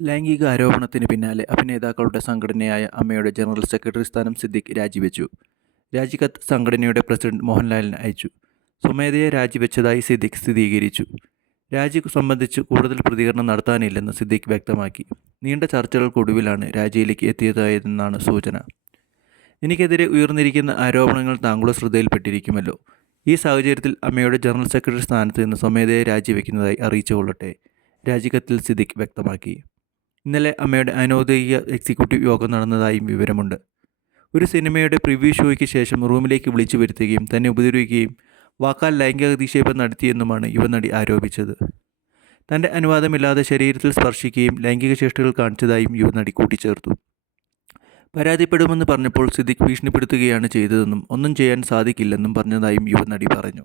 ലൈംഗിക ആരോപണത്തിന് പിന്നാലെ അഭിനേതാക്കളുടെ സംഘടനയായ അമ്മയുടെ ജനറൽ സെക്രട്ടറി സ്ഥാനം സിദ്ദിഖ് രാജിവെച്ചു. രാജിക്കത്ത് സംഘടനയുടെ പ്രസിഡന്റ് മോഹൻലാലിന് അയച്ചു. സ്വമേധയെ രാജിവെച്ചതായി സിദ്ദിഖ് സ്ഥിരീകരിച്ചു. രാജി സംബന്ധിച്ച് കൂടുതൽ പ്രതികരണം നടത്താനില്ലെന്ന് സിദ്ദിഖ് വ്യക്തമാക്കി. നീണ്ട ചർച്ചകൾക്കൊടുവിലാണ് രാജിയിലേക്ക് എത്തിയതായതെന്നാണ് സൂചന. എനിക്കെതിരെ ഉയർന്നിരിക്കുന്ന ആരോപണങ്ങൾ താങ്കളുടെ ശ്രദ്ധയിൽപ്പെട്ടിരിക്കുമല്ലോ. ഈ സാഹചര്യത്തിൽ അമ്മയുടെ ജനറൽ സെക്രട്ടറി സ്ഥാനത്ത് നിന്ന് സ്വമേധയെ രാജിവെക്കുന്നതായി അറിയിച്ചുകൊള്ളട്ടെ രാജിക്കത്തിൽ സിദ്ദിഖ് വ്യക്തമാക്കി. ഇന്നലെ അമ്മയുടെ അനൗദ്യോഗിക എക്സിക്യൂട്ടീവ് യോഗം നടന്നതായും വിവരമുണ്ട്. ഒരു സിനിമയുടെ പ്രിവ്യൂ ഷോയ്ക്ക് ശേഷം റൂമിലേക്ക് വിളിച്ചു വരുത്തുകയും തന്നെ ഉപദ്രവിക്കുകയും വാക്കാൽ ലൈംഗിക അധിക്ഷേപം നടത്തിയെന്നുമാണ് യുവനടി ആരോപിച്ചത്. തന്റെ അനുവാദമില്ലാതെ ശരീരത്തിൽ സ്പർശിക്കുകയും ലൈംഗിക ചേഷ്ടകൾ കാണിച്ചതായും യുവനടി കൂട്ടിച്ചേർത്തു. പരാതിപ്പെടുമെന്ന് പറഞ്ഞപ്പോൾ സിദ്ദിഖ് ഭീഷണിപ്പെടുത്തുകയാണ് ചെയ്തതെന്നും ഒന്നും ചെയ്യാൻ സാധിക്കില്ലെന്നും പറഞ്ഞതായും യുവനടി പറഞ്ഞു.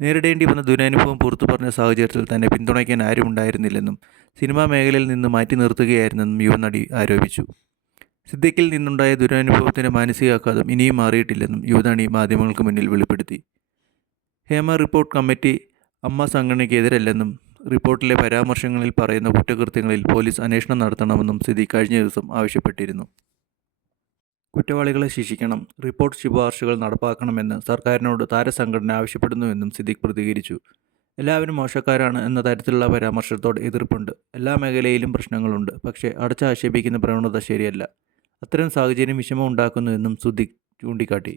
നേരിടേണ്ടി വന്ന ദുരനുഭവം പുറത്തു പറഞ്ഞ സാഹചര്യത്തിൽ തന്നെ പിന്തുണയ്ക്കാൻ ആരും ഉണ്ടായിരുന്നില്ലെന്നും സിനിമാ മേഖലയിൽ നിന്ന് മാറ്റി നിർത്തുകയായിരുന്നെന്നും യുവനടി ആരോപിച്ചു. സിദ്ദിഖിൽ നിന്നുണ്ടായ ദുരനുഭവത്തിന്റെ മാനസികാഘാതം ഇനിയും മാറിയിട്ടില്ലെന്നും യുവനടി മാധ്യമങ്ങൾക്ക് മുന്നിൽ വെളിപ്പെടുത്തി. ഹേമ റിപ്പോർട്ട് കമ്മിറ്റി അമ്മ സംഘടനയ്ക്കെതിരല്ലെന്നും റിപ്പോർട്ടിലെ പരാമർശങ്ങളിൽ പറയുന്ന കുറ്റകൃത്യങ്ങളിൽ പോലീസ് അന്വേഷണം നടത്തണമെന്നും സ്ഥിതി കഴിഞ്ഞ ദിവസം ആവശ്യപ്പെട്ടിരുന്നു. കുറ്റവാളികളെ ശിക്ഷിക്കണം റിപ്പോർട്ട് ശുപാർശകൾ നടപ്പാക്കണമെന്ന് സർക്കാരിനോട് താരസംഘടന ആവശ്യപ്പെടുന്നുവെന്നും സിദ്ദിഖ് പ്രതികരിച്ചു. എല്ലാവരും മോശക്കാരാണ് എന്ന തരത്തിലുള്ള പരാമർശത്തോട് എതിർപ്പുണ്ട്. എല്ലാ മേഖലയിലും പ്രശ്നങ്ങളുണ്ട് പക്ഷേ അടച്ചാക്ഷേപിക്കുന്ന പ്രവണത ശരിയല്ല. അത്തരം സാഹചര്യം വിഷമം ഉണ്ടാക്കുന്നുവെന്നും സിദ്ദിഖ് ചൂണ്ടിക്കാട്ടി.